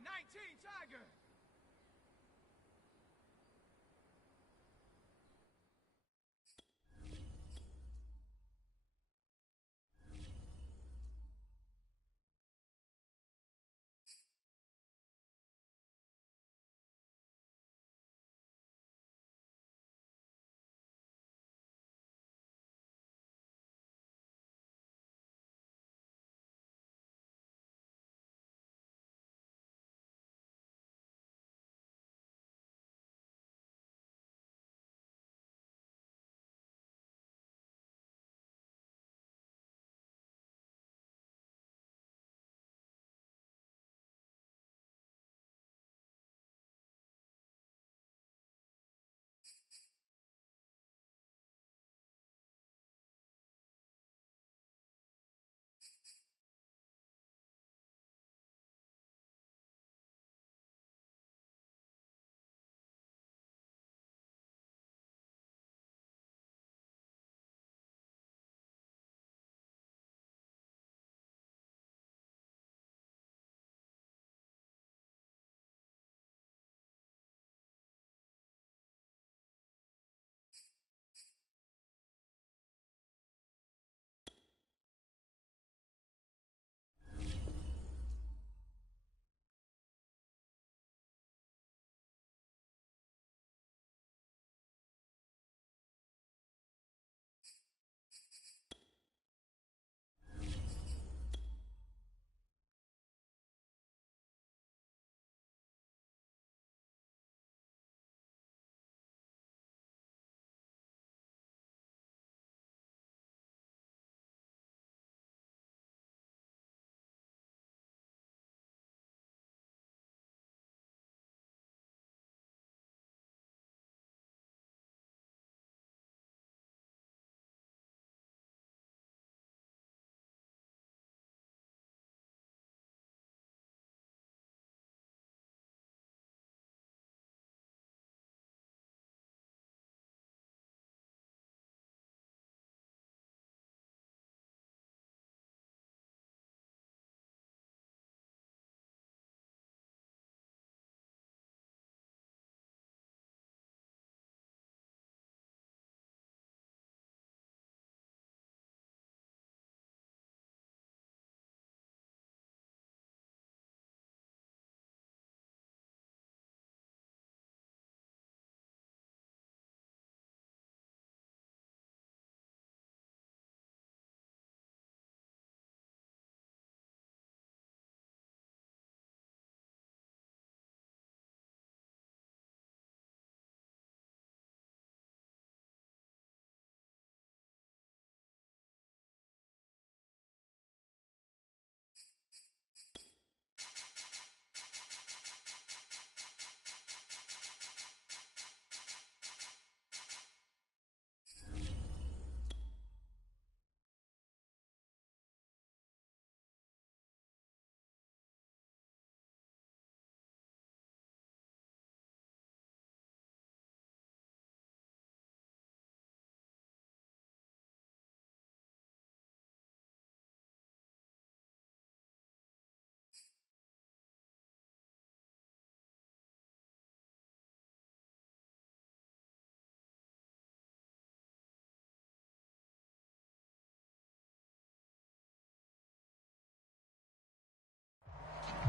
19 Tiger.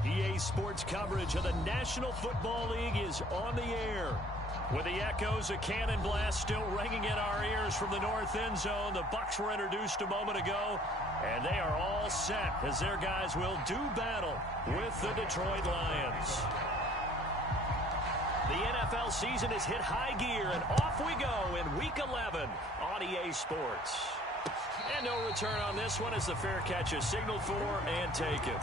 EA Sports coverage of the National Football League is on the air. With the echoes of cannon blast still ringing in our ears from the north end zone, the Bucs were introduced a moment ago, and they are all set as their guys will do battle with the Detroit Lions. The NFL season has hit high gear, and off we go in Week 11 on EA Sports. And no return on this one as the fair catch is signaled for and taken.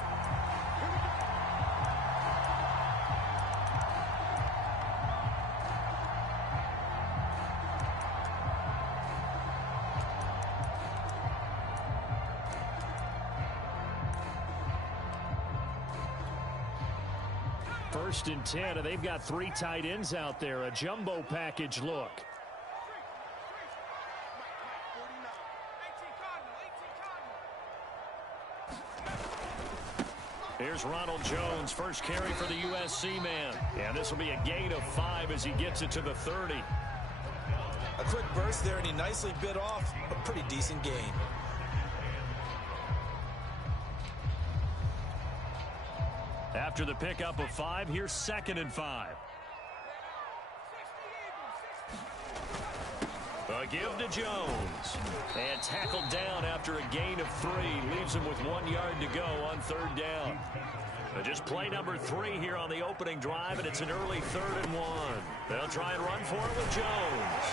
First and 10, and they've got 3 tight ends out there. A jumbo package look. Here's Ronald Jones, first carry for the USC man. And this will be a gain of 5 as he gets it to the 30. A quick burst there, and he nicely bit off a pretty decent gain. After the pickup of 5, here's 2nd and 5. A give to Jones. And tackled down after a gain of 3. Leaves him with 1 yard to go on 3rd down. Just play number 3 here on the opening drive, and it's an early 3rd and 1. They'll try and run for it with Jones.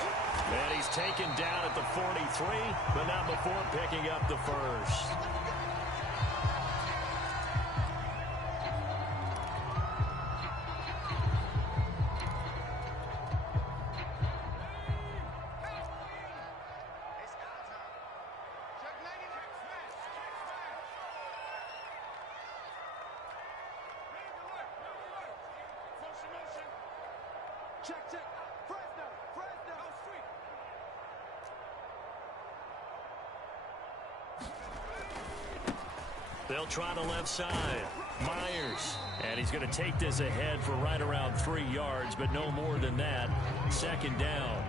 And he's taken down at the 43, but not before picking up the first. They'll try the left side. Myers. And he's going to take this ahead for right around 3 yards, but no more than that. 2nd down.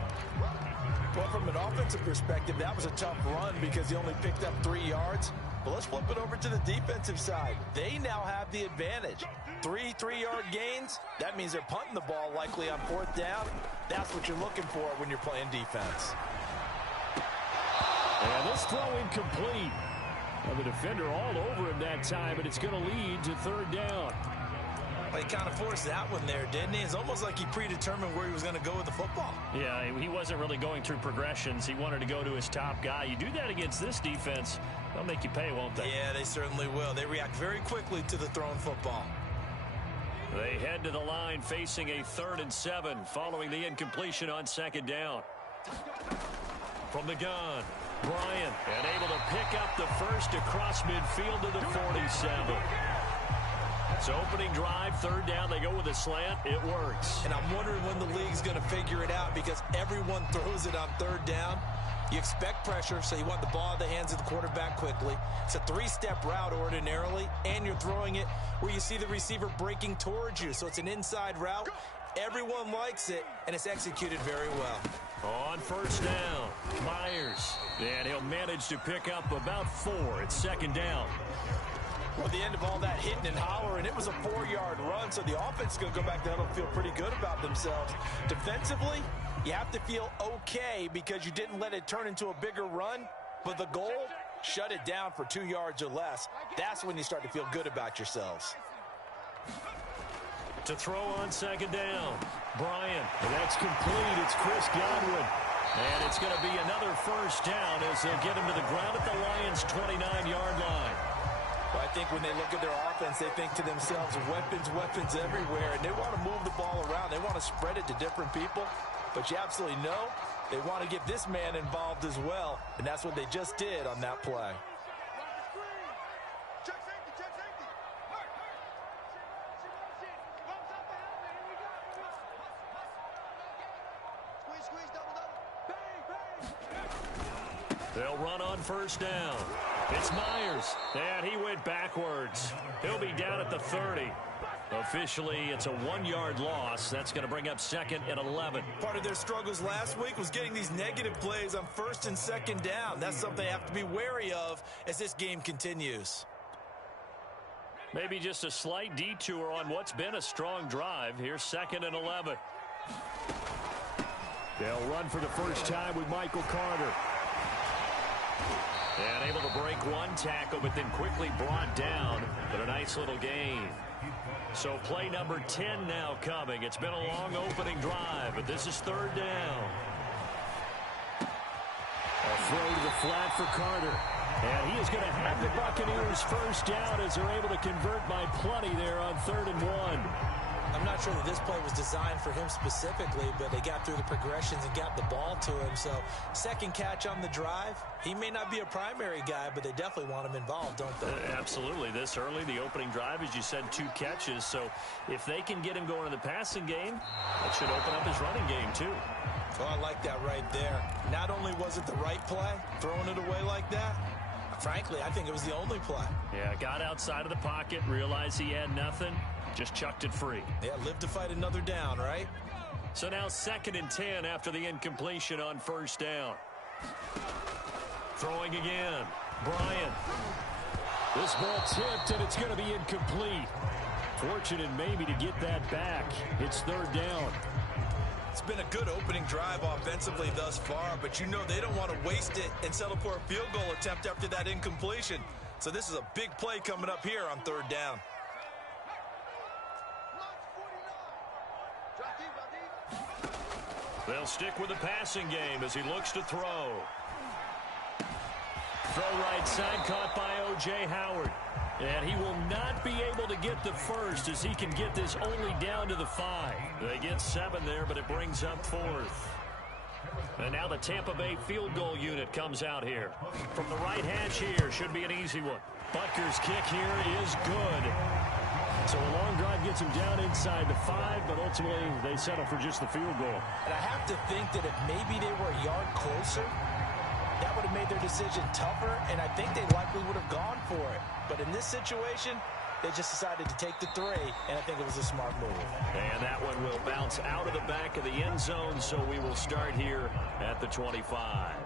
Well, from an offensive perspective, that was a tough run because he only picked up 3 yards. But let's flip it over to the defensive side. They now have the advantage. 3 3-yard gains. That means they're punting the ball likely on 4th down. That's what you're looking for when you're playing defense. And this throw incomplete. Well, the defender all over him that time, but it's going to lead to 3rd down. Well, he kind of forced that one there, didn't he? It's almost like he predetermined where he was going to go with the football. Yeah, he wasn't really going through progressions. He wanted to go to his top guy. You do that against this defense, they'll make you pay, won't they? Yeah, they certainly will. They react very quickly to the thrown football. They head to the line facing a 3rd and 7 following the incompletion on 2nd down. From the gun, Bryant, and able to pick up the first across midfield to the 47. It's opening drive, 3rd down. They go with a slant. It works. And I'm wondering when the league's going to figure it out because everyone throws it on 3rd down. You expect pressure, so you want the ball in the hands of the quarterback quickly. It's a 3-step route ordinarily, and you're throwing it where you see the receiver breaking towards you. So it's an inside route. Everyone likes it, and it's executed very well. On 1st down, Myers. And he'll manage to pick up about 4. It's 2nd down. Well, at the end of all that hitting and hollering, it was a 4-yard run, so the offense is going to go back there and feel pretty good about themselves. Defensively, you have to feel okay because you didn't let it turn into a bigger run, but the goal, shut it down for 2 yards or less. That's when you start to feel good about yourselves. To throw on 2nd down, Bryant. And that's complete. It's Chris Godwin. And it's going to be another 1st down as they'll get him to the ground at the Lions' 29-yard line. Well, I think when they look at their offense, they think to themselves, weapons everywhere, and they want to move the ball around. They want to spread it to different people, but you absolutely know they want to get this man involved as well, and that's what they just did on that play. They'll run on 1st down. It's Myers, and he went backwards. He'll be down at the 30. Officially, it's a 1-yard loss. That's going to bring up 2nd and 11. Part of their struggles last week was getting these negative plays on 1st and 2nd down. That's something they have to be wary of as this game continues. Maybe just a slight detour on what's been a strong drive. Here's 2nd and 11. They'll run for the first time with Michael Carter. And able to break 1 tackle, but then quickly brought down. But a nice little gain. So play number 10 now coming. It's been a long opening drive, but this is 3rd down. A throw to the flat for Carter. And he is going to have the Buccaneers 1st down as they're able to convert by plenty there on 3rd and 1. I'm not sure that this play was designed for him specifically, but they got through the progressions and got the ball to him. So second catch on the drive. He may not be a primary guy, but they definitely want him involved, don't they? Absolutely. This early, the opening drive, as you said, 2 catches. So if they can get him going in the passing game, that should open up his running game too. Oh, I like that right there. Not only was it the right play, throwing it away like that, frankly, I think it was the only play. Yeah, got outside of the pocket, realized he had nothing, just chucked it free. Yeah, live to fight another down, right? So now 2nd and 10 after the incompletion on 1st down. Throwing again. Bryant. This ball tipped, and it's going to be incomplete. Fortunate maybe to get that back. It's 3rd down. It's been a good opening drive offensively thus far, but you know they don't want to waste it and settle for a field goal attempt after that incompletion. So this is a big play coming up here on 3rd down. They'll stick with the passing game as he looks to throw. Throw right side, caught by O.J. Howard. And he will not be able to get the first as he can get this only down to the 5. They get 7 there, but it brings up 4th. And now the Tampa Bay field goal unit comes out here. From the right hash here, should be an easy one. Butker's kick here is good. So a long drive gets him down inside the 5, but ultimately they settle for just the field goal. And I have to think that if maybe they were a yard closer, that would have made their decision tougher, and I think they likely would have gone for it. But in this situation, they just decided to take the 3, and I think it was a smart move. And that one will bounce out of the back of the end zone, so we will start here at the 25.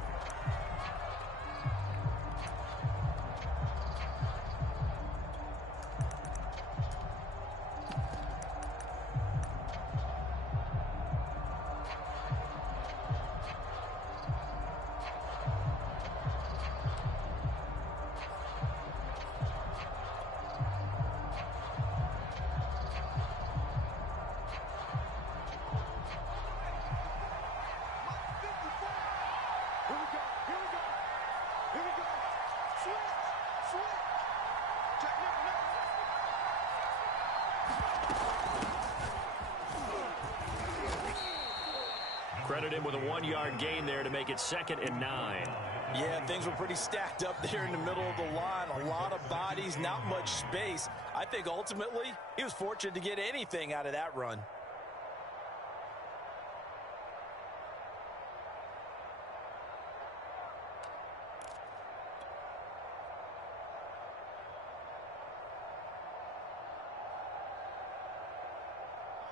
Credit him with a 1-yard gain there to make it 2nd and 9. Yeah, things were pretty stacked up there in the middle of the line. A lot of bodies, not much space. I think ultimately he was fortunate to get anything out of that run.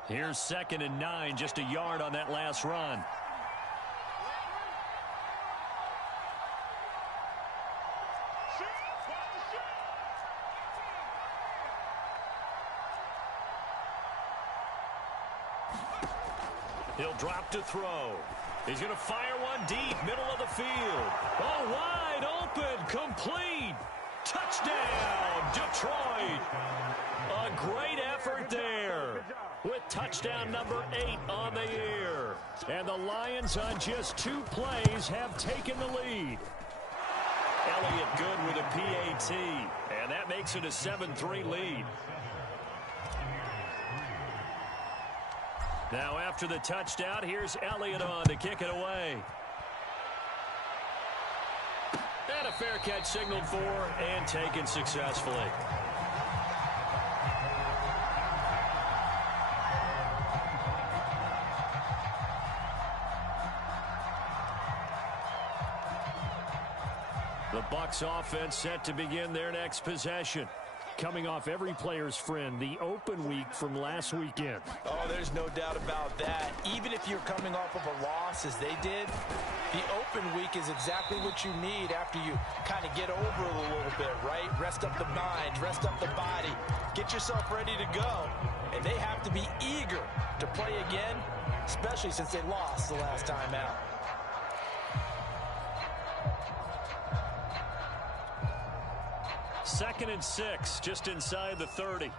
Here's 2nd and 9, just a yard on that last run. He'll drop to throw. He's going to fire one deep, middle of the field. Oh, wide open, complete. Touchdown, Detroit. A great effort there with touchdown number 8 on the year. And the Lions on just 2 plays have taken the lead. Elliott good with a PAT, and that makes it a 7-3 lead. Now after the touchdown, here's Elliott on to kick it away. And a fair catch signaled for and taken successfully. The Bucs offense set to begin their next possession. Coming off every player's friend, the open week from last weekend. Oh, there's no doubt about that. Even if you're coming off of a loss as they did, the open week is exactly what you need after you kind of get over it a little bit, right? Rest up the mind, rest up the body, get yourself ready to go. And they have to be eager to play again, especially since they lost the last time out. Second and 6, just inside the 30.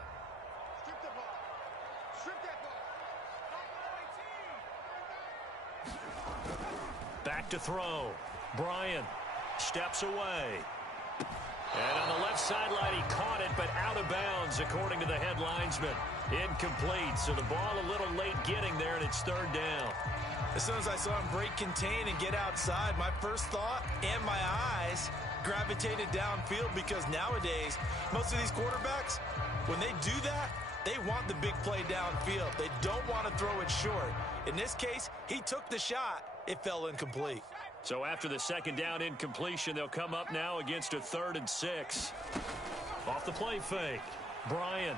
Back to throw. Bryant steps away. And on the left sideline, he caught it, but out of bounds, according to the head linesman. Incomplete, so the ball a little late getting there, and it's third down. As soon as I saw him break contain and get outside, my first thought and my eyes gravitated downfield, because nowadays, most of these quarterbacks, when they do that, they want the big play downfield. They don't want to throw it short. In this case, he took the shot. It fell incomplete. So after the second down incompletion, they'll come up now against a 3rd and 6. Off the play fake, Bryant.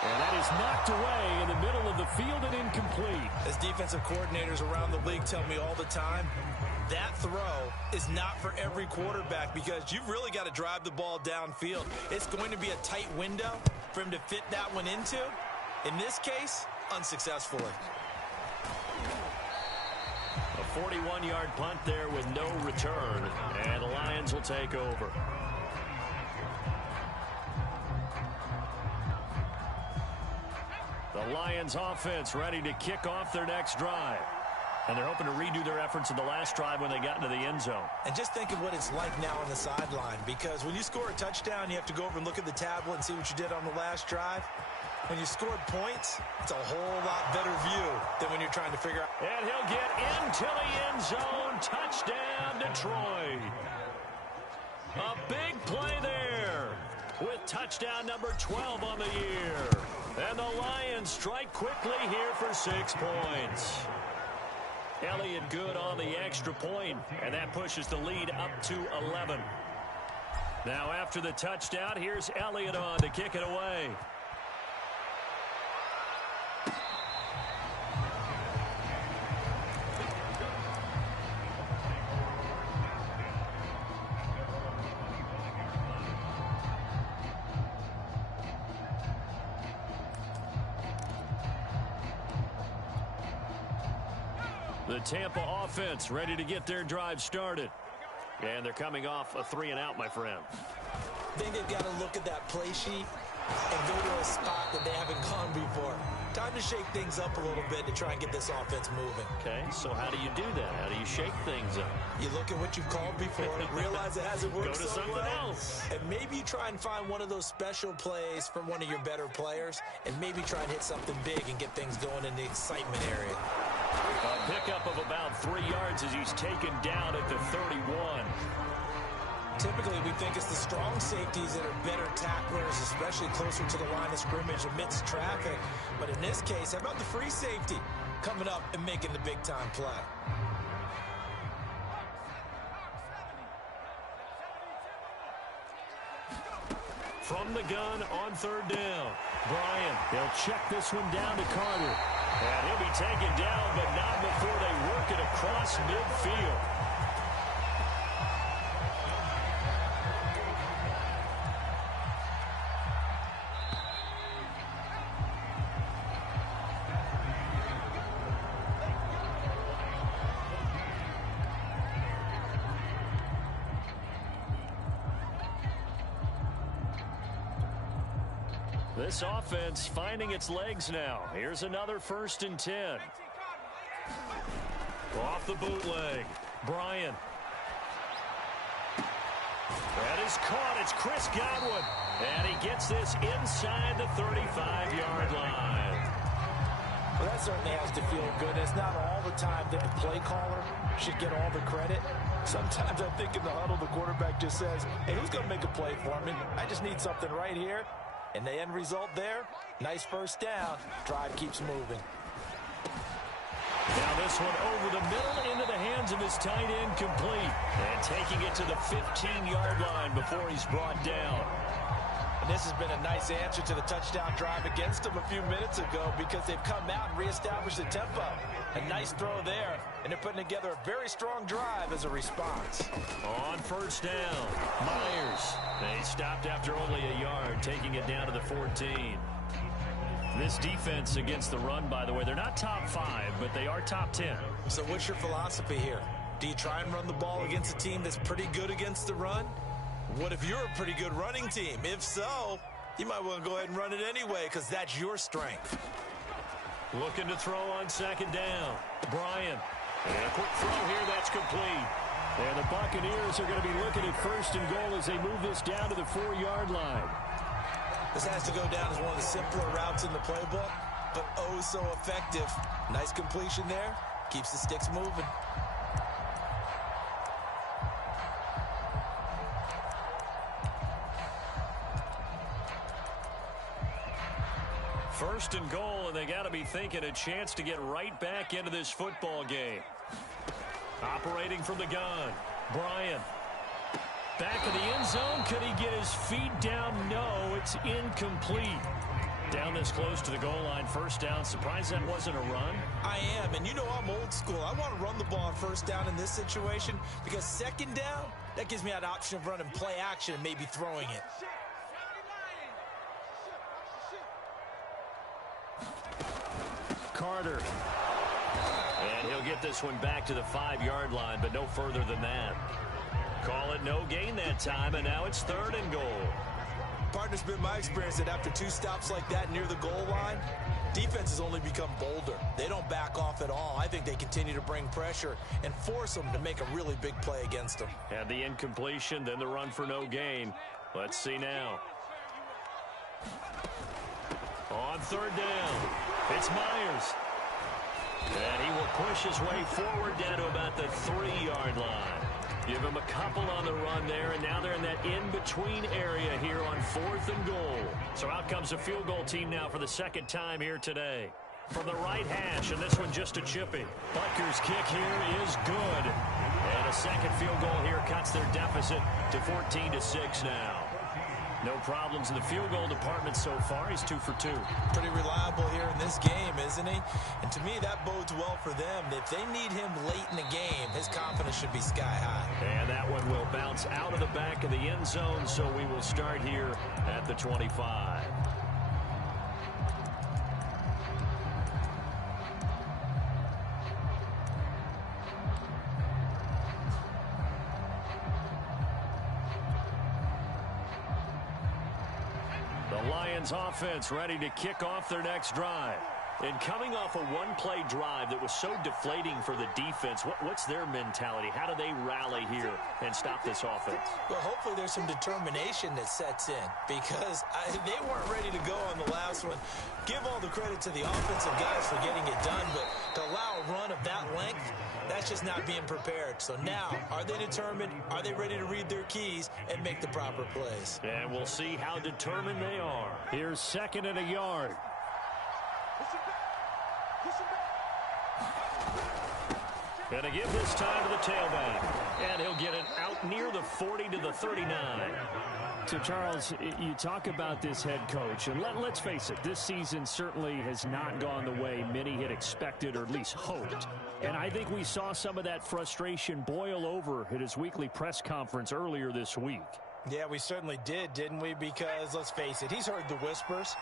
And that is knocked away in the middle of the field and incomplete. As defensive coordinators around the league tell me all the time, that throw is not for every quarterback, because you've really got to drive the ball downfield. It's going to be a tight window for him to fit that one into. In this case, unsuccessfully. A 41-yard punt there with no return, and the Lions will take over. The Lions offense ready to kick off their next drive. And they're hoping to redo their efforts in the last drive when they got into the end zone. And just think of what it's like now on the sideline, because when you score a touchdown, you have to go over and look at the tablet and see what you did on the last drive. When you scored points, it's a whole lot better view than when you're trying to figure out. And he'll get into the end zone. Touchdown, Detroit. A big play there with touchdown number 12 on the year. And the Lions strike quickly here for 6 points. Elliott good on the extra point, and that pushes the lead up to 11. Now after the touchdown, here's Elliott on to kick it away. The Tampa offense ready to get their drive started. And they're coming off a 3-and-out, my friend. I think they've got to look at that play sheet and go to a spot that they haven't gone before. Time to shake things up a little bit to try and get this offense moving. Okay, so how do you do that? How do you shake things up? You look at what you've called before, realize it hasn't worked Go to so something well, else. and maybe you try and find one of those special plays from one of your better players, and maybe try and hit something big and get things going in the excitement area. A pickup of about 3 yards as he's taken down at the 31. Typically, we think it's the strong safeties that are better tacklers, especially closer to the line of scrimmage amidst traffic. But in this case, how about the free safety coming up and making the big-time play? From the gun on 3rd down. Bryant, they'll check this one down to Carter. And he'll be taken down, but not before they work it across midfield. This offense finding its legs now. Here's another 1st and 10. Off the bootleg. Bryant. That is caught. It's Chris Godwin. And he gets this inside the 35-yard line. Well, that certainly has to feel good. It's not all the time that the play caller should get all the credit. Sometimes I think in the huddle, the quarterback just says, hey, who's going to make a play for me? I just need something right here. And the end result there, nice 1st down. Drive keeps moving. Now this one over the middle into the hands of his tight end, complete. And taking it to the 15-yard line before he's brought down. And this has been a nice answer to the touchdown drive against them a few minutes ago, because they've come out and reestablished the tempo. A nice throw there, and they're putting together a very strong drive as a response. On 1st down, Myers. They stopped after only a yard, taking it down to the 14. This defense against the run, by the way, they're not top 5, but they are top 10. So what's your philosophy here? Do you try and run the ball against a team that's pretty good against the run? What if you're a pretty good running team? If so, you might want to go ahead and run it anyway, because that's your strength. Looking to throw on 2nd down. Bryant. And a quick throw here, that's complete. And the Buccaneers are going to be looking at first and goal as they move this down to the 4-yard line. This has to go down as one of the simpler routes in the playbook, but oh so effective. Nice completion there. Keeps the sticks moving. First and goal, and they got to be thinking a chance to get right back into this football game. Operating from the gun, Bryant. Back in the end zone. Could he get his feet down? No, it's incomplete. Down this close to the goal line, first down. Surprised that wasn't a run? I am, and you know I'm old school. I want to run the ball on first down in this situation because second down, that gives me that option of running play action and maybe throwing it. Carter. And he'll get this one back to the 5-yard line, but no further than that. Call it no gain that time, and now it's third and goal. Partner's been my experience that after 2 stops like that near the goal line, defenses only become bolder. They don't back off at all. I think they continue to bring pressure and force them to make a really big play against them. And the incompletion, then the run for no gain. Let's see now. On third down, it's Myers. And he will push his way forward down to about the 3-yard line. Give him a couple on the run there, and now they're in that in-between area here on 4th and goal. So out comes the field goal team now for the second time here today. From the right hash, and this one just a chippy. Butker's kick here is good. And a second field goal here cuts their deficit to 14-6 now. No problems in the field goal department so far. He's 2 for 2. Pretty reliable here in this game, isn't he? And to me, that bodes well for them. If they need him late in the game, his confidence should be sky high. And that one will bounce out of the back of the end zone, so we will start here at the 25. The Lions offense ready to kick off their next drive. And coming off a one-play drive that was so deflating for the defense, what's their mentality? How do they rally here and stop this offense? Well, hopefully there's some determination that sets in because they weren't ready to go on the last one. Give all the credit to the offensive guys for getting it done, but to allow a run of that length, that's just not being prepared. So now, are they determined? Are they ready to read their keys and make the proper plays? And we'll see how determined they are. Here's 2nd and a yard. And a give this time to the tailback. And he'll get it out near the 40 to the 39. So, Charles, you talk about this head coach, and let's face it, this season certainly has not gone the way many had expected or at least hoped. And I think we saw some of that frustration boil over at his weekly press conference earlier this week. Yeah, we certainly did, didn't we? Because, let's face it, he's heard the whispers.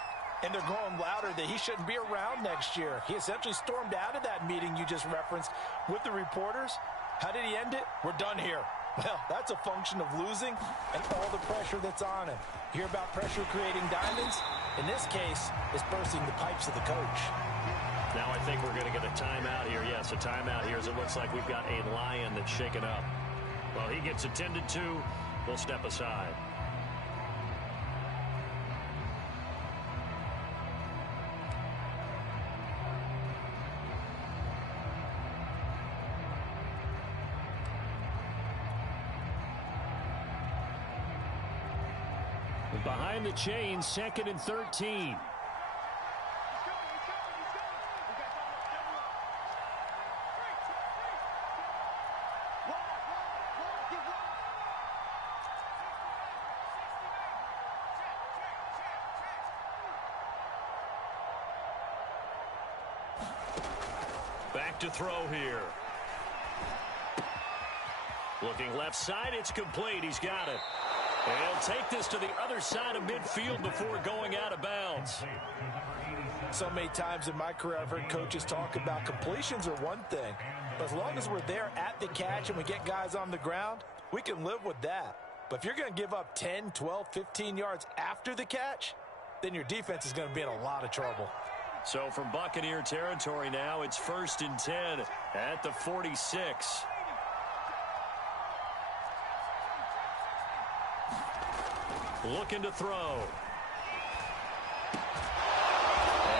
And they're growing louder that he shouldn't be around next year. He essentially stormed out of that meeting you just referenced with the reporters. How did he end it? We're done here. Well, that's a function of losing and all the pressure that's on him. You hear about pressure creating diamonds? In this case, it's bursting the pipes of the coach. Now I think we're going to get a timeout here. Yes, a timeout here as it looks like we've got a Lion that's shaken up. Well, he gets attended to. We'll step aside. Behind the chain, 2nd and 13. Back to throw here. Looking left side, it's complete. He's got it. And he'll take this to the other side of midfield before going out of bounds. So many times in my career, I've heard coaches talk about completions are one thing. But as long as we're there at the catch and we get guys on the ground, we can live with that. But if you're going to give up 10, 12, 15 yards after the catch, then your defense is going to be in a lot of trouble. So from Buccaneer territory now, it's 1st and 10 at the 46. Looking to throw.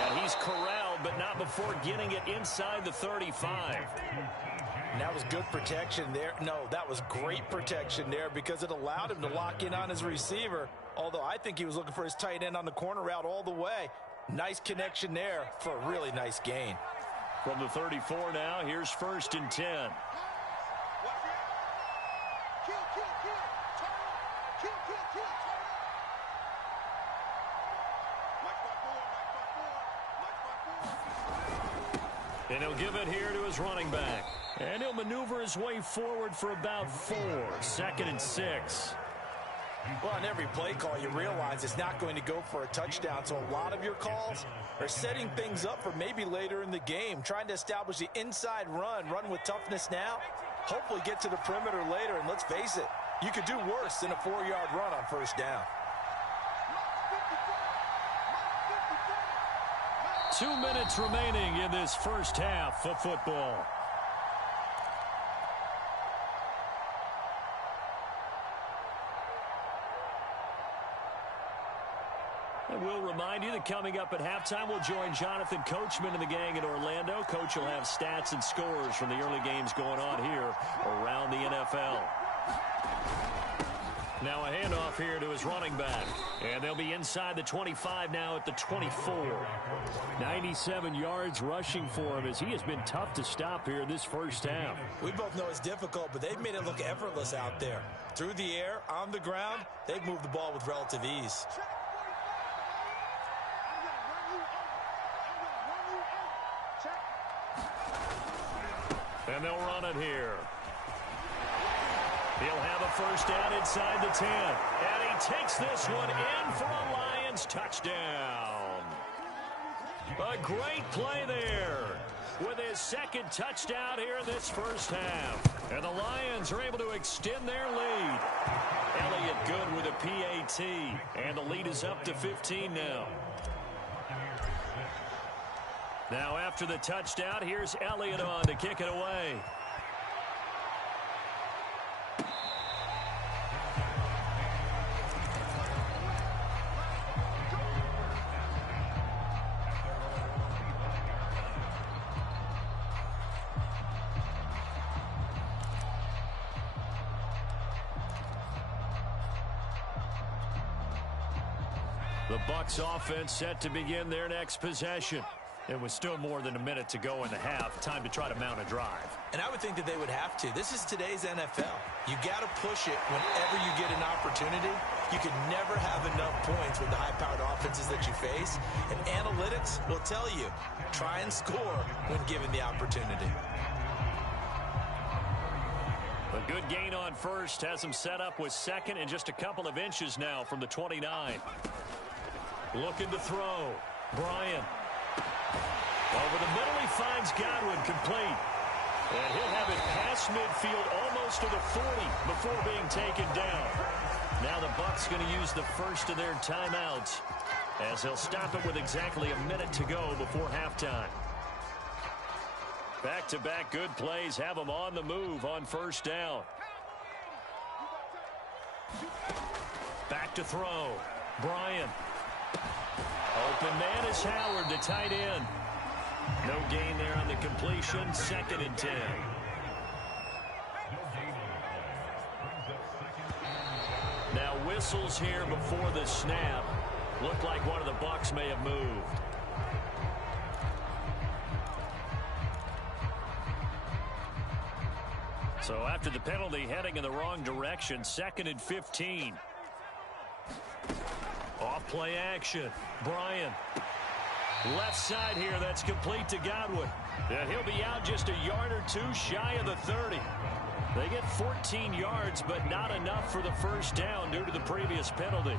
And he's corralled, but not before getting it inside the 35. And that was good protection there. No, that was great protection there because it allowed him to lock in on his receiver. Although I think he was looking for his tight end on the corner route all the way. Nice connection there for a really nice gain. From the 34 now, here's 1st and 10. And he'll give it here to his running back. And he'll maneuver his way forward for about 4. 2nd and 6. Well, on every play call, you realize it's not going to go for a touchdown. So a lot of your calls are setting things up for maybe later in the game, trying to establish the inside run with toughness now, hopefully get to the perimeter later. And let's face it, you could do worse than a 4-yard run on 1st down. 2 minutes remaining in this first half of football. And we'll remind you that coming up at halftime, we'll join Jonathan Coachman and the gang in Orlando. Coach will have stats and scores from the early games going on here around the NFL. Now a handoff here to his running back. And they'll be inside the 25 now at the 24. 97 yards rushing for him as he has been tough to stop here this first half. We both know it's difficult, but they've made it look effortless out there. Through the air, on the ground, they've moved the ball with relative ease. And they'll run it here. He'll have a first down inside the 10. And he takes this one in for a Lions touchdown. A great play there with his 2nd touchdown here in this first half. And the Lions are able to extend their lead. Elliott good with a PAT. And the lead is up to 15 now. Now after the touchdown, here's Elliott on to kick it away. The Bucs offense set to begin their next possession. It was still more than a minute to go in the half. Time to try to mount a drive. And I would think that they would have to. This is today's NFL. You got to push it whenever you get an opportunity. You can never have enough points with the high-powered offenses that you face. And analytics will tell you, try and score when given the opportunity. A good gain on 1st has him set up with 2nd and just a couple of inches now from the 29. Looking to throw. Bryant. Over the middle, he finds Godwin complete. And he'll have it past midfield almost to the 40 before being taken down. Now the Bucs going to use the first of their timeouts as they'll stop it with exactly a minute to go before halftime. Back-to-back good plays have them on the move on 1st down. Back to throw. Bryant. Open man is Howard, the tight end. No gain there on the completion. 2nd and 10. Now whistles here before the snap. Looked like one of the Bucs may have moved. So after the penalty, heading in the wrong direction. 2nd and 15. Off play action. Bryant. Left side here, that's complete to Godwin. And he'll be out just a yard or two shy of the 30. They get 14 yards, but not enough for the first down due to the previous penalty.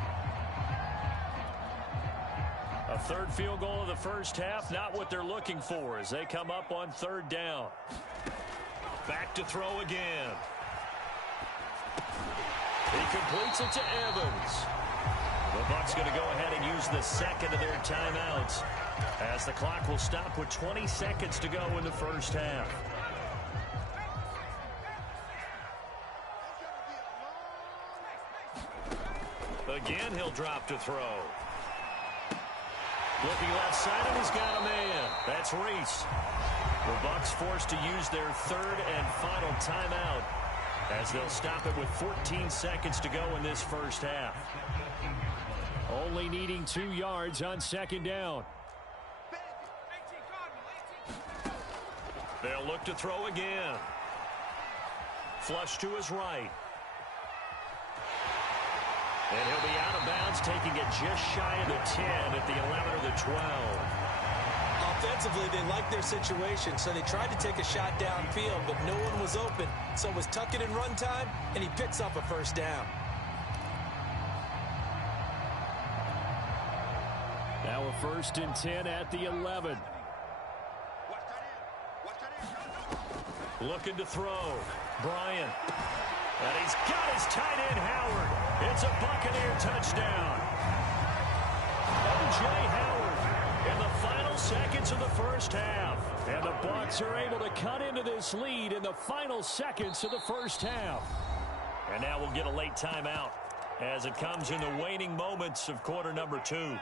A 3rd field goal of the first half, not what they're looking for as they come up on 3rd down. Back to throw again. He completes it to Evans. The Bucs going to go ahead and use the 2nd of their timeouts as the clock will stop with 20 seconds to go in the first half. Again, he'll drop to throw. Looking left side, and he's got a man. That's Reese. The Bucs forced to use their third and final timeout as they'll stop it with 14 seconds to go in this first half. Only needing 2 yards on second down. They'll look to throw again. Flush to his right. And he'll be out of bounds, taking it just shy of the 10 at the 11 or the 12. Offensively, they liked their situation, so they tried to take a shot downfield, but no one was open. So it was tuck it in run time, and he picks up a first down. Now a 1st and 10 at the 11. Looking to throw. Bryant. And he's got his tight end, Howard. It's a Buccaneer touchdown. O.J. Howard in the final seconds of the first half. And the Bucs are able to cut into this lead in the final seconds of the first half. And now we'll get a late timeout as it comes in the waning moments of quarter number 2.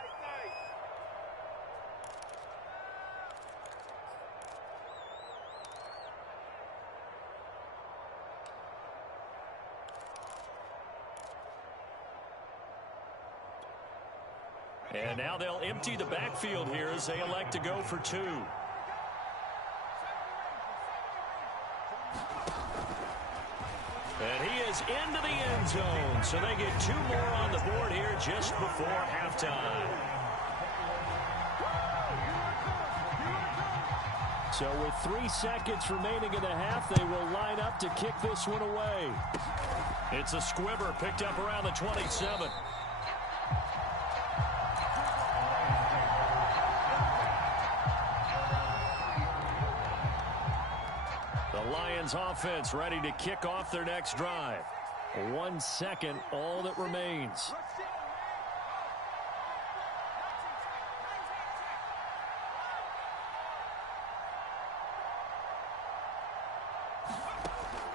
And now they'll empty the backfield here as they elect to go for 2. And he is into the end zone, so they get 2 more on the board here just before halftime. So with 3 seconds remaining in the half, they will line up to kick this one away. It's a squibber picked up around the 27. Lions offense ready to kick off their next drive. 1 second, all that remains.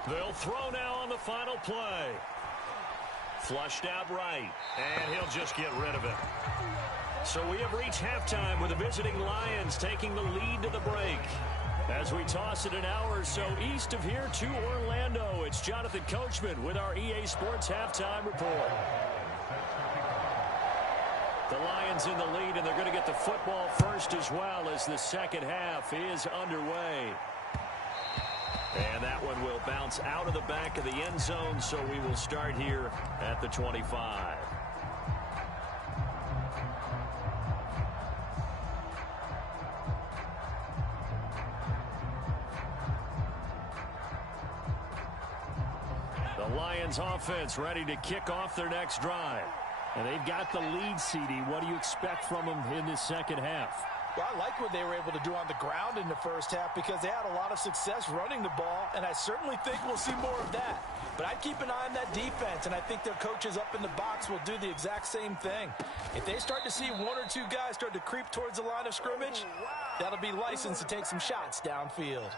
They'll throw now on the final play. Flushed out right, and he'll just get rid of it. So we have reached halftime with the visiting Lions taking the lead to the break. As we toss it an hour or so east of here to Orlando, it's Jonathan Coachman with our EA Sports Halftime Report. The Lions in the lead, and they're going to get the football first as well as the second half is underway. And that one will bounce out of the back of the end zone, so we will start here at the 25. Lions offense ready to kick off their next drive. And they've got the lead, CD. What do you expect from them in this second half? Well, I like what they were able to do on the ground in the first half because they had a lot of success running the ball, and I certainly think we'll see more of that. But I'd keep an eye on that defense, and I think their coaches up in the box will do the exact same thing. If they start to see 1 or 2 guys start to creep towards the line of scrimmage, that'll be licensed to take some shots downfield.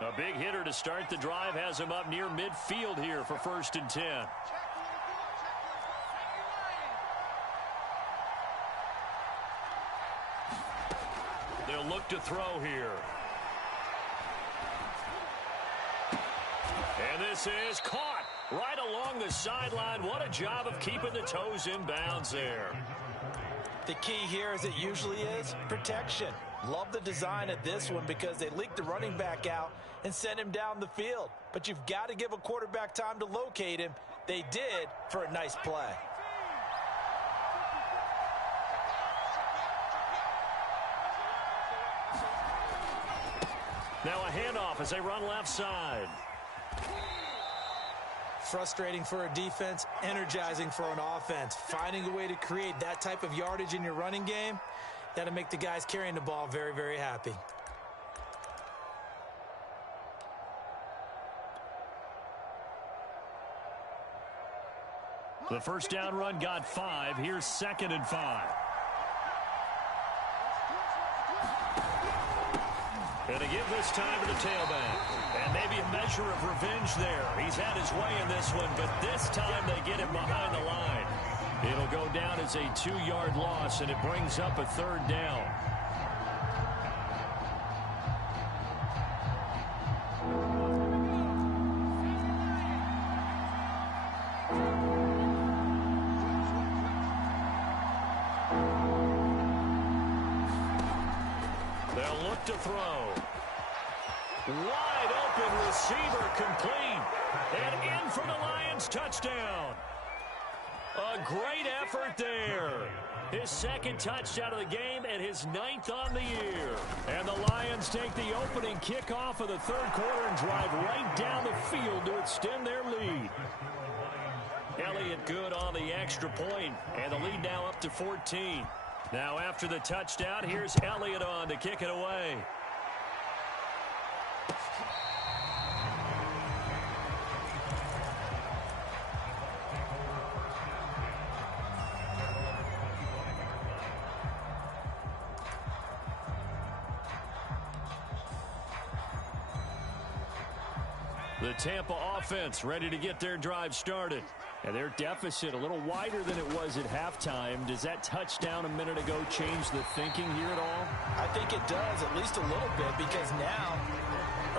A big hitter to start the drive has him up near midfield here for 1st and 10. They'll look to throw here. And this is caught right along the sideline. What a job of keeping the toes in bounds there. The key here, as it usually is, protection. Love the design of this one because they leaked the running back out and sent him down the field. But you've got to give a quarterback time to locate him. They did for a nice play. Now a handoff as they run left side. Frustrating for a defense, energizing for an offense. Finding a way to create that type of yardage in your running game, that'll make the guys carrying the ball very, very happy. The first down run got 5. Here's 2nd and 5. And to give this time to the tailback. And maybe a measure of revenge there. He's had his way in this one, but this time they get him behind the line. It'll go down as a 2-yard loss, and it brings up a 3rd down. They'll look to throw. Wide open receiver complete. And in for the Lions touchdown. A great effort there. His 2nd touchdown of the game and his 9th on the year. And the Lions take the opening kickoff of the 3rd quarter and drive right down the field to extend their lead. Elliott good on the extra point, and the lead now up to 14. Now after the touchdown, here's Elliott on to kick it away. The Tampa offense ready to get their drive started. And their deficit a little wider than it was at halftime. Does that touchdown a minute ago change the thinking here at all? I think it does, at least a little bit, because now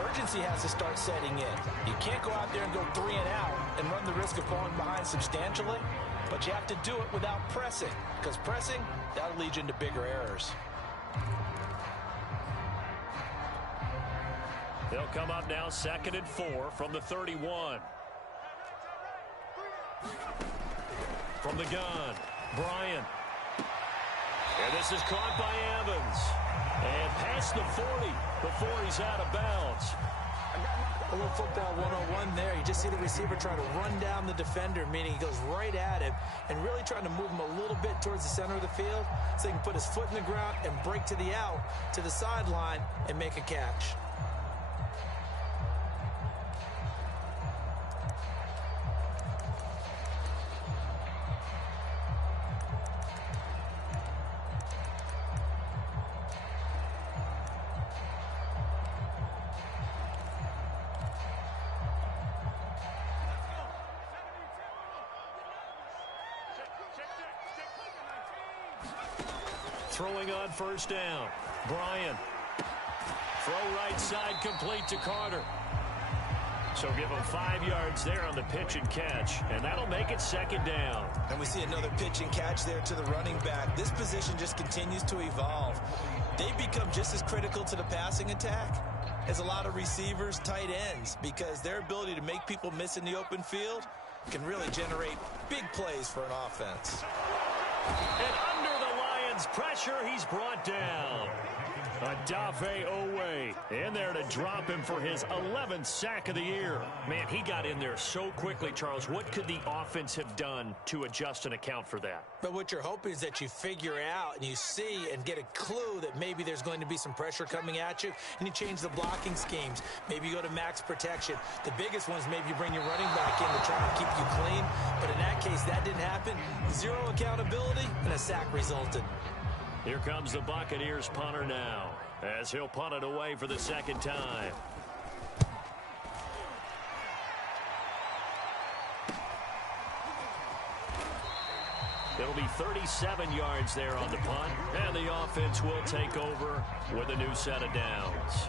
urgency has to start setting in. You can't go out there and go 3 and out and run the risk of falling behind substantially, but you have to do it without pressing, because pressing, that'll lead you into bigger errors. They'll come up now 2nd and 4 from the 31. From the gun, Bryant. And this is caught by Evans. And past the 40 before he's out of bounds. A little football 101 there. You just see the receiver try to run down the defender, meaning he goes right at him and really trying to move him a little bit towards the center of the field so he can put his foot in the ground and break to the out, to the sideline, and make a catch. Throwing on 1st down. Bryant. Throw right side complete to Carter. So give him 5 yards there on the pitch and catch. And that'll make it 2nd down. And we see another pitch and catch there to the running back. This position just continues to evolve. They become just as critical to the passing attack as a lot of receivers, tight ends, because their ability to make people miss in the open field can really generate big plays for an offense. And under the Lions' pressure, he's brought down. Adafe Owe in there to drop him for his 11th sack of the year. Man, he got in there so quickly, Charles. What could the offense have done to adjust and account for that? But what you're hoping is that you figure out and you see and get a clue that maybe there's going to be some pressure coming at you, and you change the blocking schemes. Maybe you go to max protection. The biggest one is maybe you bring your running back in to try and keep you clean. But in that case, that didn't happen. Zero accountability, and a sack resulted. Here comes the Buccaneers punter now, as he'll punt it away for the 2nd time. It'll be 37 yards there on the punt, and the offense will take over with a new set of downs.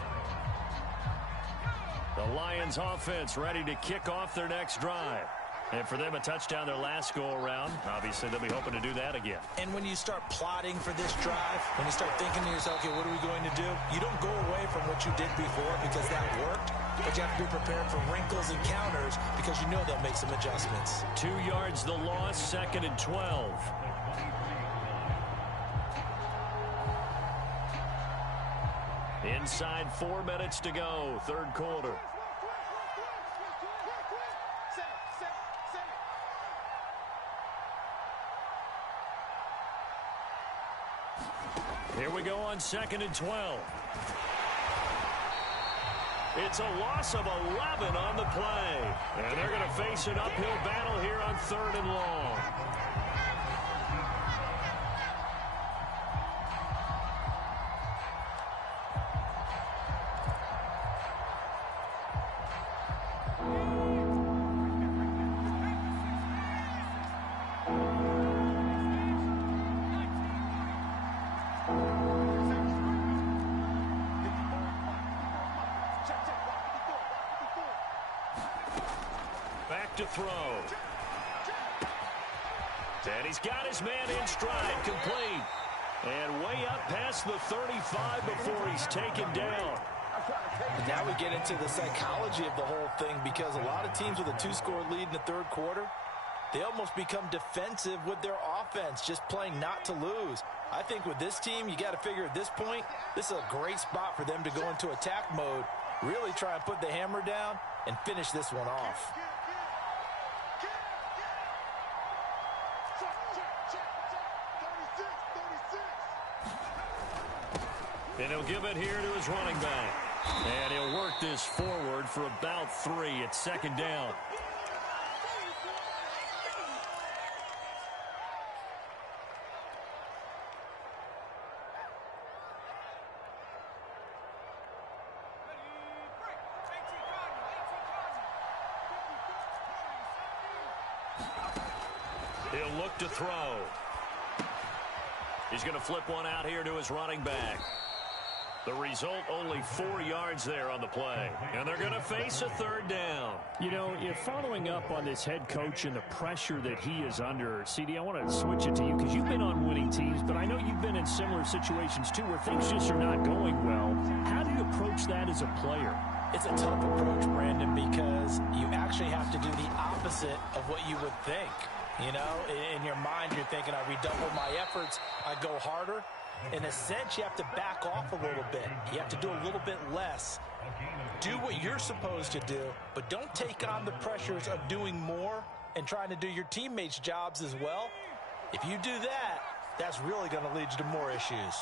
The Lions offense ready to kick off their next drive. And for them, a touchdown their last go-around. Obviously, they'll be hoping to do that again. And when you start plotting for this drive, when you start thinking to yourself, okay, what are we going to do? You don't go away from what you did before because that worked, but you have to be prepared for wrinkles and counters because you know they'll make some adjustments. 2 yards the loss, 2nd and 12. Inside 4 minutes to go, 3rd quarter. Here we go on 2nd and 12. It's a loss of 11 on the play. And they're going to face an uphill battle here on 3rd and long. look to throw. And he's got his man in stride, complete. And way up past the 35 before he's taken down. And now we get into the psychology of the whole thing, because a lot of teams with a 2-score lead in the third quarter, they almost become defensive with their offense, just playing not to lose. I think with this team, you got to figure at this point, this is a great spot for them to go into attack mode, really try and put the hammer down and finish this one off. And he'll give it here to his running back. And he'll work this forward for about 3. It's second down. He'll look to throw. He's going to flip one out here to his running back. The result, only 4 yards there on the play. And they're going to face a third down. You know, if following up on this head coach and the pressure that he is under, CD, I want to switch it to you because you've been on winning teams, but I know you've been in similar situations too where things just are not going well. How do you approach that as a player? It's a tough approach, Brandon, because you actually have to do the opposite of what you would think. You know, in your mind, you're thinking, I redouble my efforts, I go harder. In a sense, you have to back off a little bit. You have to do a little bit less. Do what you're supposed to do, but don't take on the pressures of doing more and trying to do your teammates' jobs as well. If you do that, that's really going to lead you to more issues.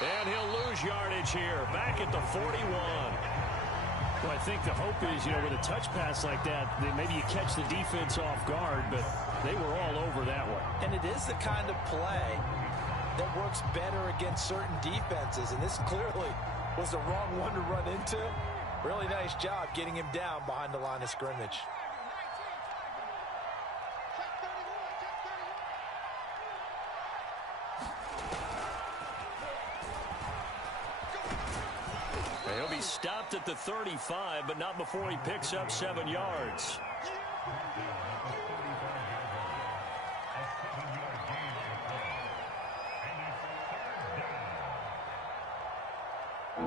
And he'll lose yardage here, back at the 41. Well, I think the hope is, you know, with a touch pass like that, then maybe you catch the defense off guard, but they were all over that one. And it is the kind of play that works better against certain defenses, and this clearly was the wrong one to run into. Really nice job getting him down behind the line of scrimmage. He'll be stopped at the 35, but not before he picks up 7 yards.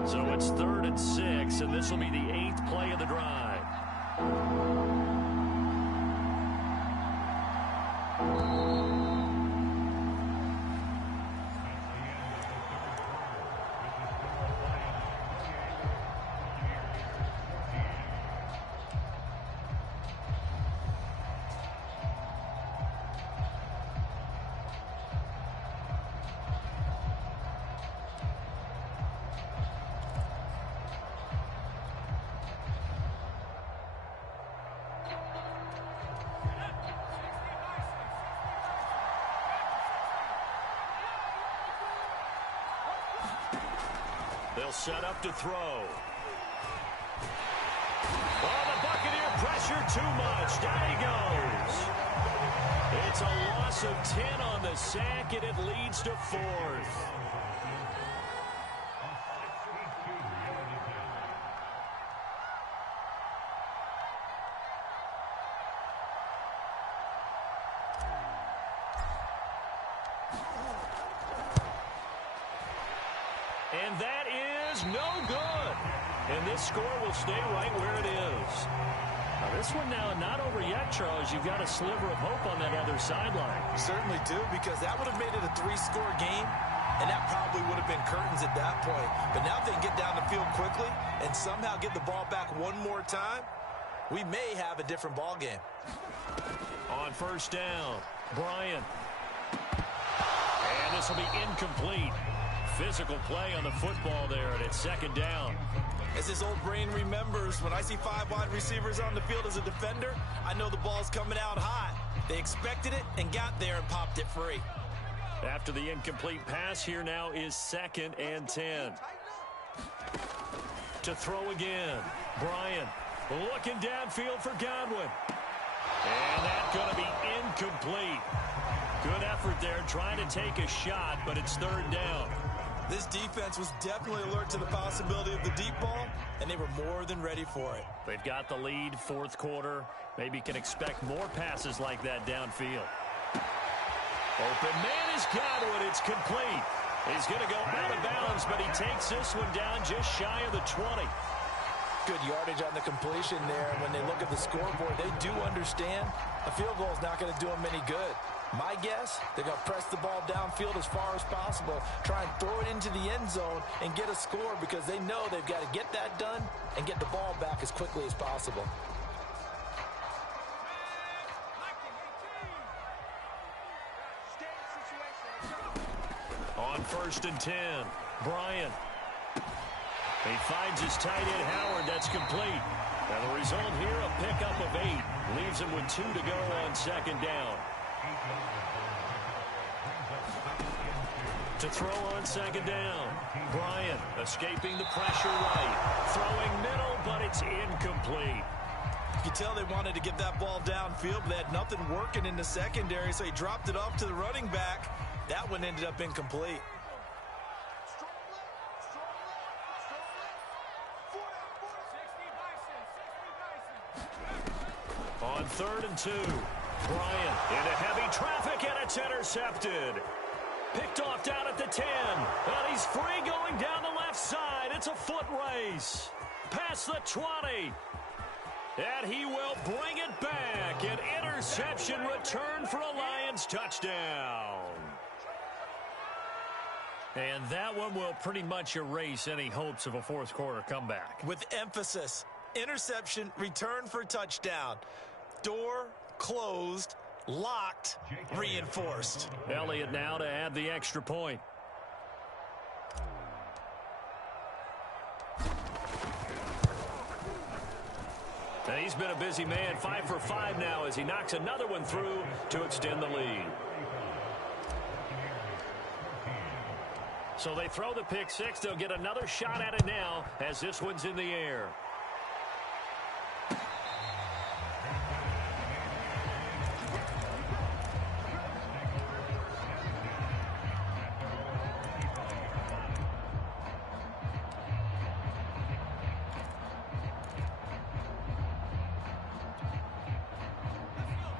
So it's 3rd and 6, and this will be the 8th play of the drive. They'll set up to throw. Oh, the Buccaneer pressure too much. Down he goes. It's a loss of 10 on the sack, and it leads to 4th. And that is no good. And this score will stay right where it is. Now this one now not over yet, Charles. You've got a sliver of hope on that other sideline. Certainly do, because that would have made it a 3-score game, and that probably would have been curtains at that point. But now if they can get down the field quickly and somehow get the ball back one more time, we may have a different ball game. On 1st down, Bryant. And this will be incomplete. Physical play on the football there, and it's 2nd down. As this old brain remembers, when I see 5 wide receivers on the field as a defender, I know the ball's coming out hot. They expected it and got there and popped it free. After the incomplete pass, here now is 2nd and 10. To throw again, Bryant looking downfield for Godwin. And that's going to be incomplete. Good effort effort there, trying to take a shot, but it's third down. This defense was definitely alert to the possibility of the deep ball, and they were more than ready for it. They've got the lead, fourth quarter. Maybe can expect more passes like that downfield. Open man has got it. It's complete. He's going to go out of bounds, but he takes this one down just shy of the 20. Good yardage on the completion there. And when they look at the scoreboard, they do understand a field goal is not going to do them any good. My guess, they're going to press the ball downfield as far as possible, try and throw it into the end zone and get a score because they know they've got to get that done and get the ball back as quickly as possible. On 1st and 10, Bryant. He finds his tight end, Howard. That's complete. And the result here, a pickup of 8. Leaves him with 2 to go on second down. To throw on second down, Bryant escaping the pressure right. Throwing middle, but it's incomplete. You can tell they wanted to get that ball downfield, but they had nothing working in the secondary, so he dropped it off to the running back. That one ended up incomplete. On 3rd and 2, Bryant into heavy traffic, and it's intercepted. Picked off down at the 10, and he's free going down the left side. It's a foot race. Past the 20. And he will bring it back. An interception return for a Lions touchdown. And that one will pretty much erase any hopes of a fourth quarter comeback. With emphasis, interception, return for touchdown. Door closed, locked, reinforced. Elliott now to add the extra point. And he's been a busy man, 5 for 5 now as he knocks another one through to extend the lead. So they throw the pick six. They'll get another shot at it now as this one's in the air.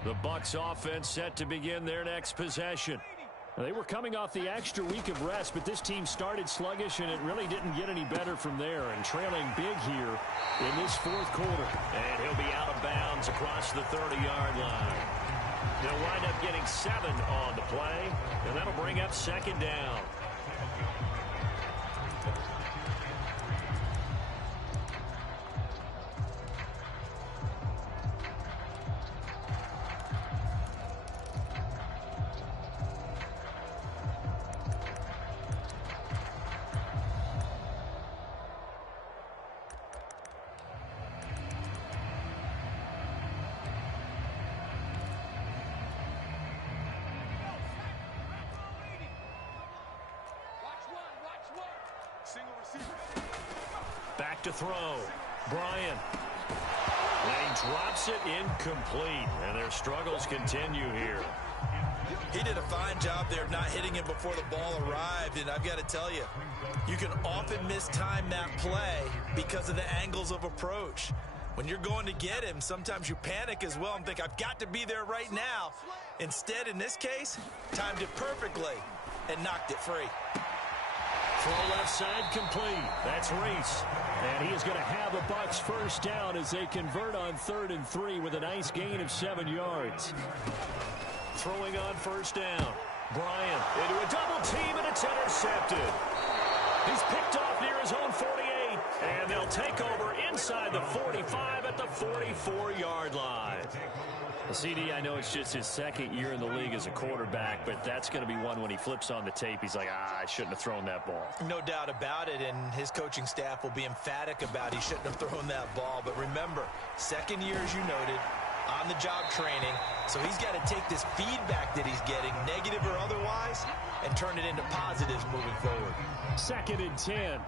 The Bucs offense set to begin their next possession. They were coming off the extra week of rest, but this team started sluggish, and it really didn't get any better from there, and trailing big here in this fourth quarter. And he'll be out of bounds across the 30-yard line. They'll wind up getting 7 on the play, and that'll bring up second down. Back to throw. Bryant. And he drops it incomplete. And their struggles continue here. He did a fine job there of not hitting him before the ball arrived. And I've got to tell you, you can often mistime that play because of the angles of approach. When you're going to get him, sometimes you panic as well and think, I've got to be there right now. Instead, in this case, timed it perfectly and knocked it free. Throw left side complete. That's Reese. And he is going to have the Bucs first down as they convert on 3rd and 3 with a nice gain of 7 yards. Throwing on first down. Bryant into a double team, and it's intercepted. He's picked off near his own 48. And they'll take over inside the 45 at the 44-yard line. CD, I know it's just his second year in the league as a quarterback, but that's going to be one when he flips on the tape. He's like, I shouldn't have thrown that ball. No doubt about it, and his coaching staff will be emphatic about he shouldn't have thrown that ball. But remember, second year, as you noted, on-the-job training, so he's got to take this feedback that he's getting, negative or otherwise, and turn it into positives moving forward. 2nd and 10.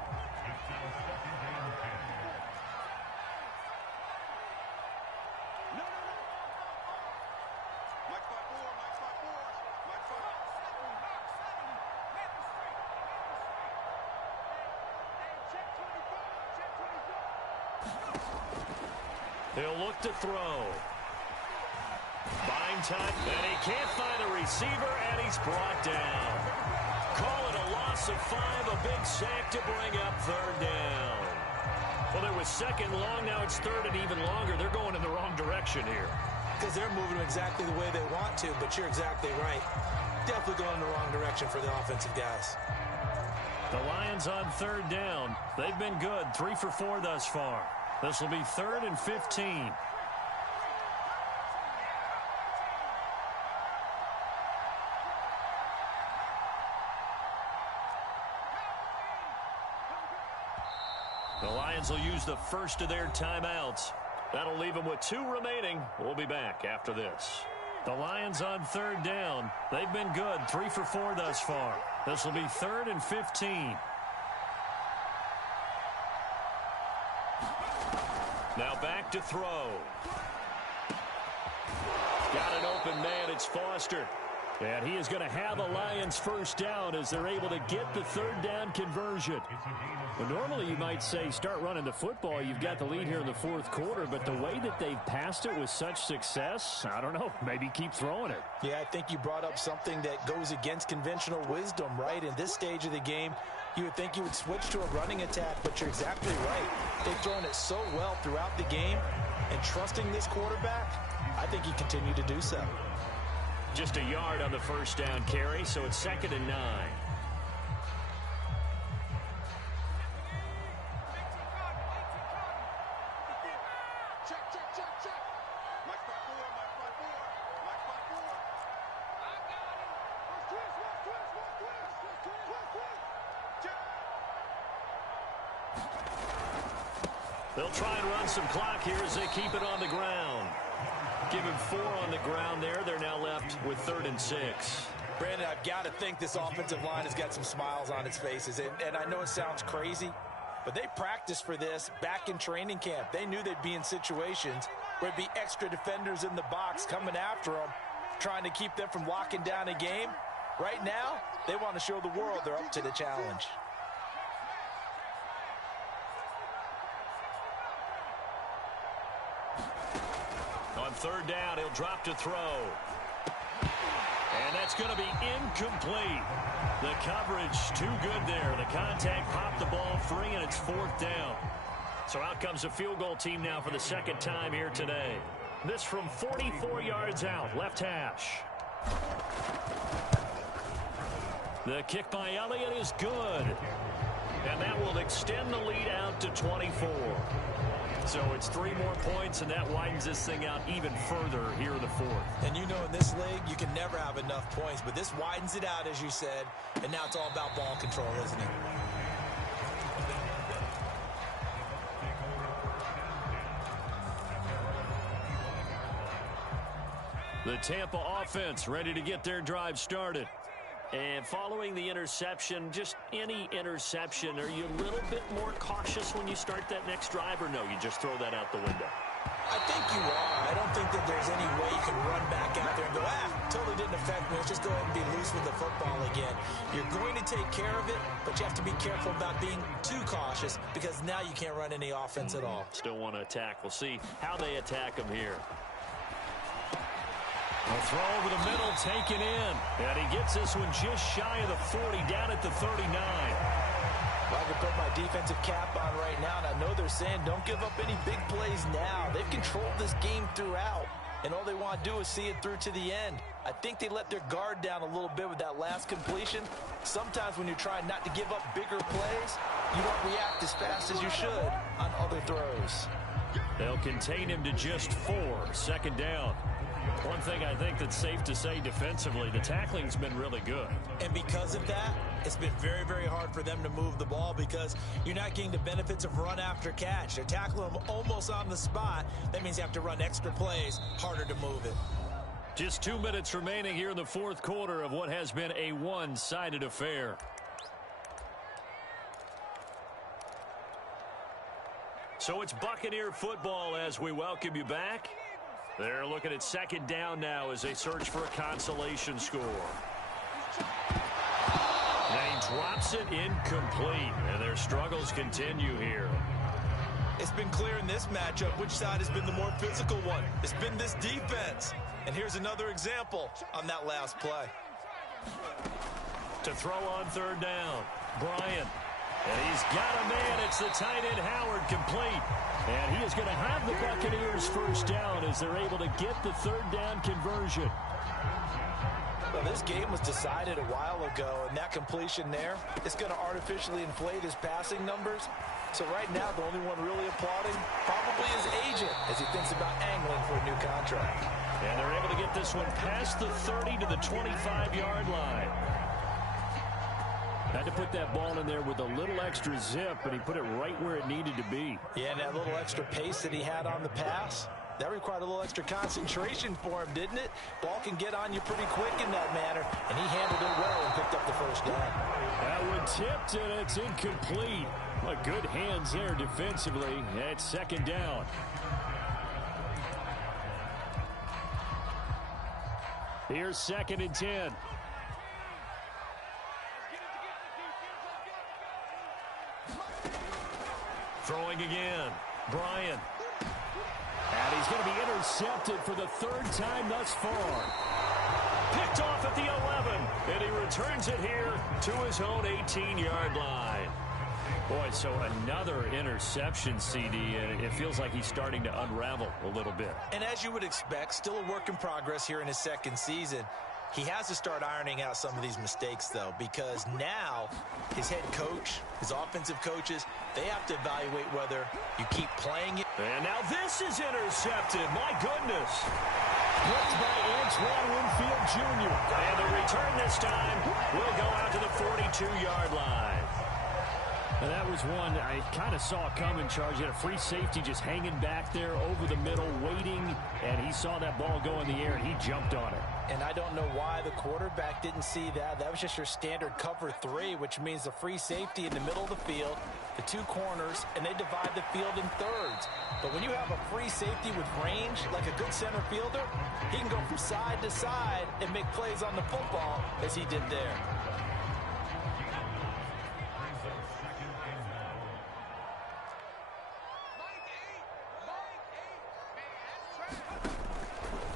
He'll look to throw. Buying time, and he can't find a receiver, and he's brought down. Call it a loss of 5, a big sack to bring up third down. Well, there was second long, now it's third and even longer. They're going in the wrong direction here. Because they're moving exactly the way they want to, but you're exactly right. Definitely going in the wrong direction for the offensive guys. The Lions on third down. They've been good, 3 for 4 thus far. This will be 3rd and 15. The Lions will use the first of their timeouts. That'll leave them with 2 remaining. We'll be back after this. The Lions on third down. They've been good, 3 for 4 thus far. This will be 3rd and 15. Now back to throw. Got an open man. It's Foster. And he is going to have a Lions first down as they're able to get the third down conversion. Well, normally you might say start running the football. You've got the lead here in the fourth quarter, but the way that they've passed it with such success, I don't know, maybe keep throwing it. Yeah, I think you brought up something that goes against conventional wisdom, right? In this stage of the game, you would think you would switch to a running attack, but you're exactly right. They've thrown it so well throughout the game, and trusting this quarterback, I think he continued to do so. Just a yard on the first down carry, so it's 2nd and 9. They'll try and run some clock here as they keep it on the ground. Give him 4 on the ground there. They're now left with 3rd and 6. Brandon, I've got to think this offensive line has got some smiles on its faces. And I know it sounds crazy, but they practiced for this back in training camp. They knew they'd be in situations where there'd be extra defenders in the box coming after them, trying to keep them from locking down a game. Right now, they want to show the world they're up to the challenge. On third down, he'll drop to throw. And that's going to be incomplete. The coverage too good there. The contact popped the ball free, and it's 4th down. So out comes a field goal team now for the second time here today. This from 44 yards out, left hash. The kick by Elliott is good. And that will extend the lead out to 24. So it's 3 more points, and that widens this thing out even further here in the 4th. And you know in this league, you can never have enough points, but this widens it out, as you said, and now it's all about ball control, isn't it? The Tampa offense ready to get their drive started. And following the interception, just any interception, are you a little bit more cautious when you start that next drive, or no, you just throw that out the window? I think you are. I don't think that there's any way you can run back out there and go, totally didn't affect me. Let's just go ahead and be loose with the football again. You're going to take care of it, but you have to be careful about being too cautious because now you can't run any offense at all. Still want to attack. We'll see how they attack them here. A throw over the middle, taken in. And he gets this one just shy of the 40, down at the 39. Well, I can put my defensive cap on right now, and I know they're saying don't give up any big plays now. They've controlled this game throughout, and all they want to do is see it through to the end. I think they let their guard down a little bit with that last completion. Sometimes when you're trying not to give up bigger plays, you don't react as fast as you should on other throws. They'll contain him to just 4, 2nd down. One thing I think that's safe to say defensively, the tackling's been really good. And because of that, it's been very, very hard for them to move the ball because you're not getting the benefits of run after catch. They're tackling them almost on the spot. That means you have to run extra plays, harder to move it. Just 2 minutes remaining here in the 4th quarter of what has been a one-sided affair. So it's Buccaneer football as we welcome you back. They're looking at 2nd down now as they search for a consolation score. And he drops it incomplete, and their struggles continue here. It's been clear in this matchup which side has been the more physical one. It's been this defense. And here's another example on that last play. To throw on third down, Bryant. And he's got a man. It's the tight end, Howard, complete. And he is going to have the Buccaneers first down as they're able to get the third down conversion. Well, this game was decided a while ago, and that completion there is going to artificially inflate his passing numbers. So right now, the only one really applauding probably his agent as he thinks about angling for a new contract. And they're able to get this one past the 30 to the 25-yard line. Had to put that ball in there with a little extra zip, and he put it right where it needed to be. Yeah, and that little extra pace that he had on the pass, that required a little extra concentration for him, didn't it? Ball can get on you pretty quick in that manner, and he handled it well and picked up the first down. That one tipped, and it's incomplete. Well, good hands there defensively. It's second down. Here's 2nd and 10. Throwing again, Bryant. And he's going to be intercepted for the 3rd time thus far. Picked off at the 11, and he returns it here to his own 18-yard line. Boy, so another interception, CD, and it feels like he's starting to unravel a little bit. And as you would expect, still a work in progress here in his 2nd season. He has to start ironing out some of these mistakes, though, because now his head coach, his offensive coaches, they have to evaluate whether you keep playing it. And now this is intercepted. My goodness. Blocked by Antoine Winfield Jr. And the return this time will go out to the 42-yard line. And that was one I kind of saw coming, Charge. He had a free safety just hanging back there over the middle, waiting, and he saw that ball go in the air, and he jumped on it. And I don't know why the quarterback didn't see that. That was just your standard cover 3, which means the free safety in the middle of the field, the 2 corners, and they divide the field in thirds. But when you have a free safety with range, like a good center fielder, he can go from side to side and make plays on the football as he did there.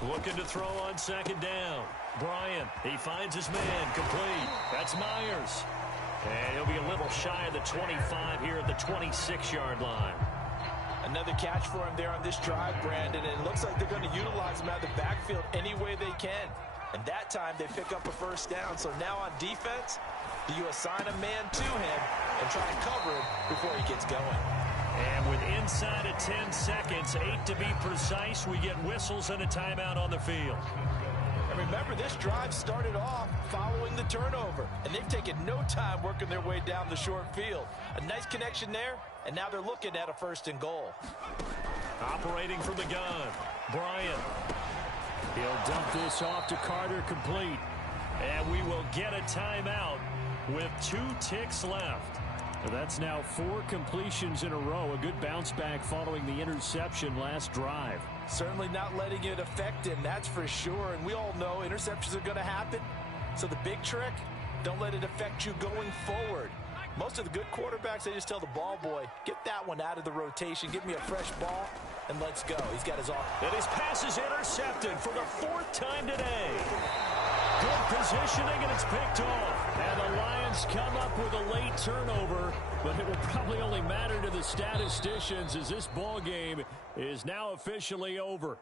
Looking to throw on 2nd down. Bryant, he finds his man, complete. That's Myers. And he'll be a little shy of the 25 here at the 26-yard line. Another catch for him there on this drive, Brandon, and it looks like they're going to utilize him out of the backfield any way they can. And that time they pick up a first down. So now on defense, do you assign a man to him and try and cover him before he gets going? And with inside of 10 seconds, 8 to be precise, we get whistles and a timeout on the field. And remember, this drive started off following the turnover, and they've taken no time working their way down the short field. A nice connection there, and now they're looking at a 1st and goal. Operating from the gun, Bryant. He'll dump this off to Carter, complete. And we will get a timeout with 2 ticks left. Well, that's now 4 completions in a row. A good bounce back following the interception last drive. Certainly not letting it affect him, that's for sure. And we all know interceptions are going to happen. So the big trick, don't let it affect you going forward. Most of the good quarterbacks, they just tell the ball boy, get that one out of the rotation, give me a fresh ball, and let's go. He's got his off. And his pass is intercepted for the 4th time today. Good positioning, and it's picked off. And the Lions come up with a late turnover, but it will probably only matter to the statisticians as this ball game is now officially over.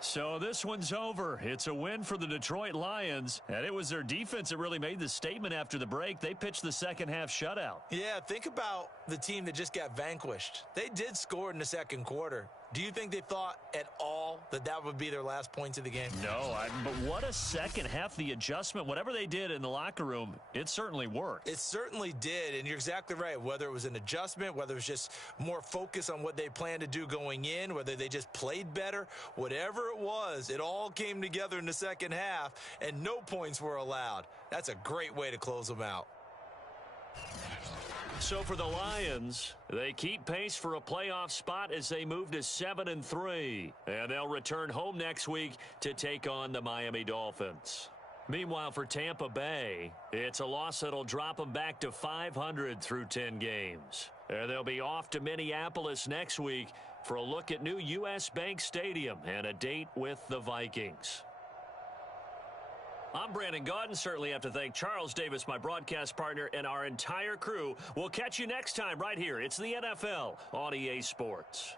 So this one's over. It's a win for the Detroit Lions, and it was their defense that really made the statement after the break. They pitched the 2nd half shutout. Yeah, think about the team that just got vanquished. They did score in the 2nd quarter. Do you think they thought at all that that would be their last points of the game? No, but what a 2nd half. The adjustment, whatever they did in the locker room, it certainly worked. It certainly did, and you're exactly right. Whether it was an adjustment, whether it was just more focus on what they planned to do going in, whether they just played better, whatever it was, it all came together in the 2nd half, and no points were allowed. That's a great way to close them out. So for the Lions, they keep pace for a playoff spot as they move to 7-3. And they'll return home next week to take on the Miami Dolphins. Meanwhile, for Tampa Bay, it's a loss that'll drop them back to 500 through 10 games. They'll be off to Minneapolis next week for a look at new U.S. Bank Stadium and a date with the Vikings. I'm Brandon Gaudin. Certainly have to thank Charles Davis, my broadcast partner, and our entire crew. We'll catch you next time right here. It's the NFL on EA Sports.